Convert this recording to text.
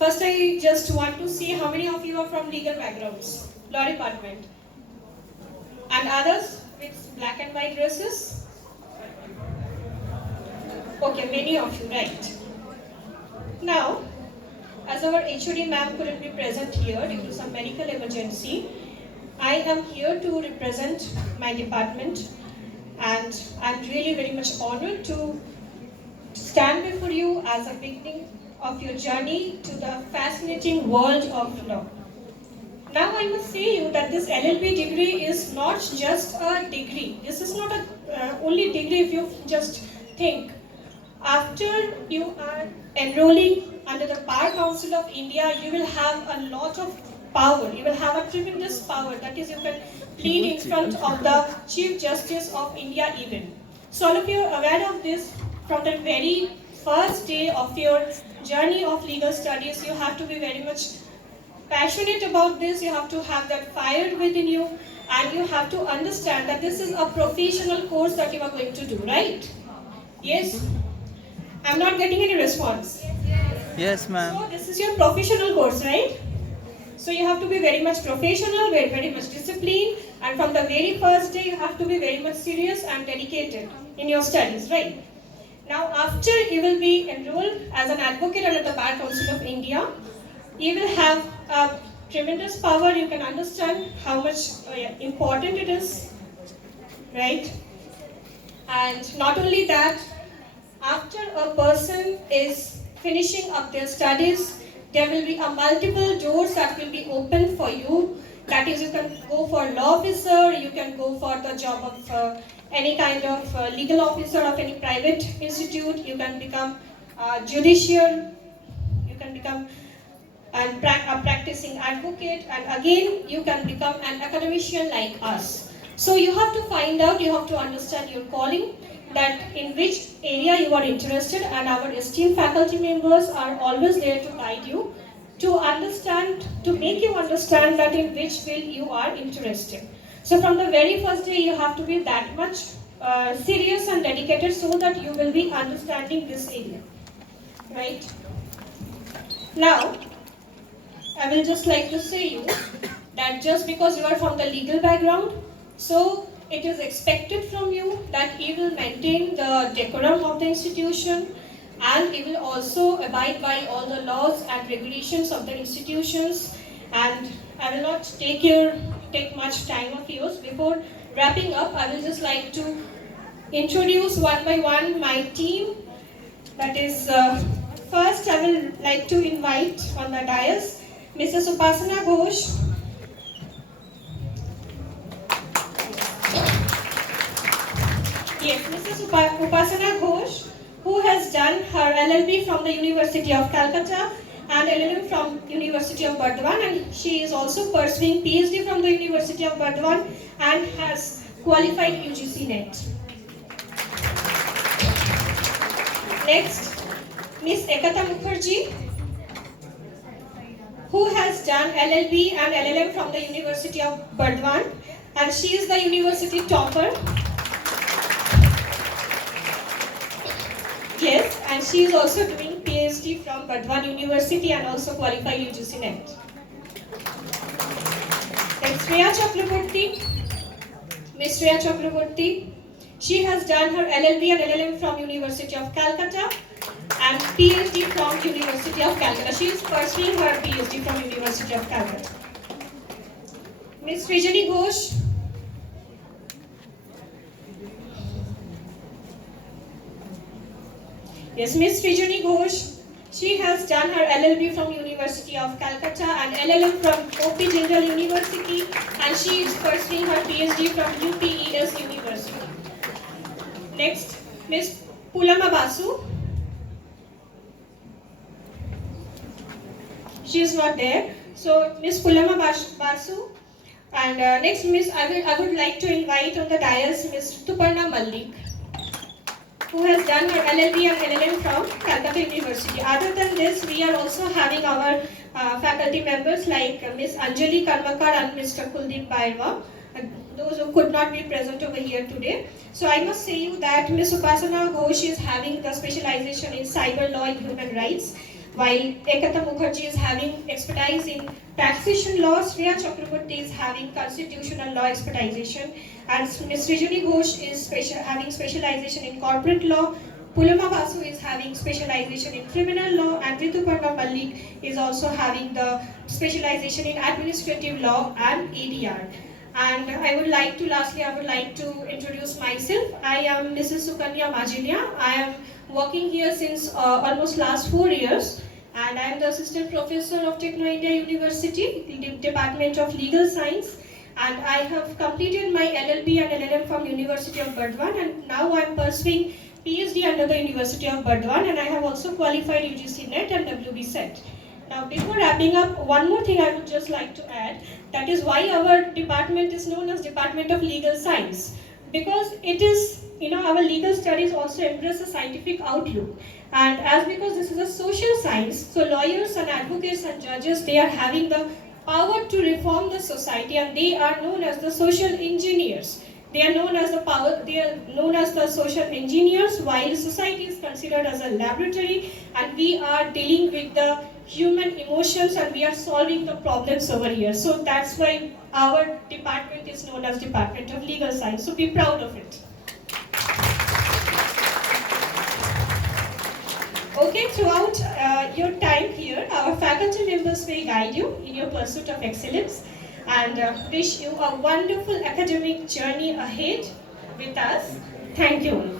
First, I just want to see how many of you are from legal backgrounds, law department, and others with black and white dresses. Okay, many of you, right. Now, as our HOD ma'am couldn't be present here due to some medical emergency, I am here to represent my department, and I'm really very much honored to stand before you as a beginning of your journey to the fascinating world of law. Now I must say you that this LLB degree is not just a degree. This is not a only degree if you just think. After you are enrolling under the Bar Council of India, you will have a lot of power. You will have a tremendous power. That is, you can plead in front of the Chief Justice of India even. So all of you are aware of this. From the very first day of your journey of legal studies, you have to be very much passionate about this. You have to have that fire within you, and you have to understand that this is a professional course that you are going to do, right? Yes? I'm not getting any response. Yes, ma'am. So this is your professional course, right? So you have to be very much professional, very much disciplined, and from the very first day you have to be very much serious and dedicated in your studies, right? Now after you will be enrolled as an advocate under the Bar Council of India, you will have a tremendous power. You can understand how much important it is, right? And not only that, after a person is finishing up their studies, there will be a multiple doors that will be open for you. That is, you can go for law officer, you can go for the job of any kind of legal officer of any private institute, you can become judicial, you can become a practicing advocate, and again you can become an academician like us. So you have to find out, you have to understand your calling, that in which area you are interested, and our esteemed faculty members are always there to guide you, to understand, to make you understand that in which field you are interested. So from the very first day you have to be that much serious and dedicated so that you will be understanding this area, right? Now, I will just like to say you that just because you are from the legal background, so it is expected from you that you will maintain the decorum of the institution, and you will also abide by all the laws and regulations of the institutions. And I will not take much time of yours. Before wrapping up, I will just like to introduce one by one my team. That is, first I will like to invite on the dais Mrs. Upasana Ghosh. Yes, Mrs. Upasana Ghosh, who has done her LLB from the University of Calcutta and LLM from University of Burdwan, and she is also pursuing PhD from the University of Burdwan and has qualified UGC NET. Next, Ms. Ekata Mukherjee, who has done LLB and LLM from the University of Burdwan, and she is the university topper. Yes, and she is also doing PhD from Burdwan University and also qualified UGC NET. Next, Shreya Chakraborty. Ms. Shreya Chakraborty. She has done her LLB and LLM from University of Calcutta and PhD from University of Calcutta. She is pursuing her PhD from University of Calcutta. Ms. Srijani Ghosh. Yes, Ms. Srijani Ghosh, she has done her LLB from University of Calcutta and LLM from OP Jindal University, and she is pursuing her PhD from UPES University. Next, Ms. Pulama Basu. She is not there. So, Ms. Pulama Basu. And next, I would like to invite on the dais Ms. Tuparna Malik, who has done her LLB and LLM from Calcutta University. Other than this, we are also having our faculty members like Ms. Anjali Karmakar and Mr. Kuldeep Bairwa, those who could not be present over here today. So I must say you that Ms. Upasana Ghosh is having the specialization in cyber law and human rights, while Ekata Mukherjee is having expertise in taxation law, Shreya Chakraborty is having constitutional law expertization, and Ms. Srijani Ghosh is having specialization in corporate law. Pulama Basu is having specialization in criminal law, and Rituparna Malik is also having the specialization in administrative law and ADR. And lastly, I would like to introduce myself. I am Mrs. Sukanya Majilia. I am working here since almost last 4 years, and I am the assistant professor of Techno India University, Department of Legal Science. And I have completed my LLB and LLM from University of Burdwan, and now I am pursuing PhD under the University of Burdwan, and I have also qualified UGC NET and WB SET. Now, before wrapping up, one more thing I would just like to add, that is why our department is known as Department of Legal Science. Because it is, our legal studies also embrace a scientific outlook. And because this is a social science, so lawyers and advocates and judges, they are having the power to reform the society, and they are known as the social engineers. They are known as the social engineers, while society is considered as a laboratory, and we are dealing with the human emotions and we are solving the problems over here. So that's why our department is known as Department of Legal Science. So be proud of it. Okay, throughout your time here, our faculty members will guide you in your pursuit of excellence, and wish you a wonderful academic journey ahead with us. Thank you.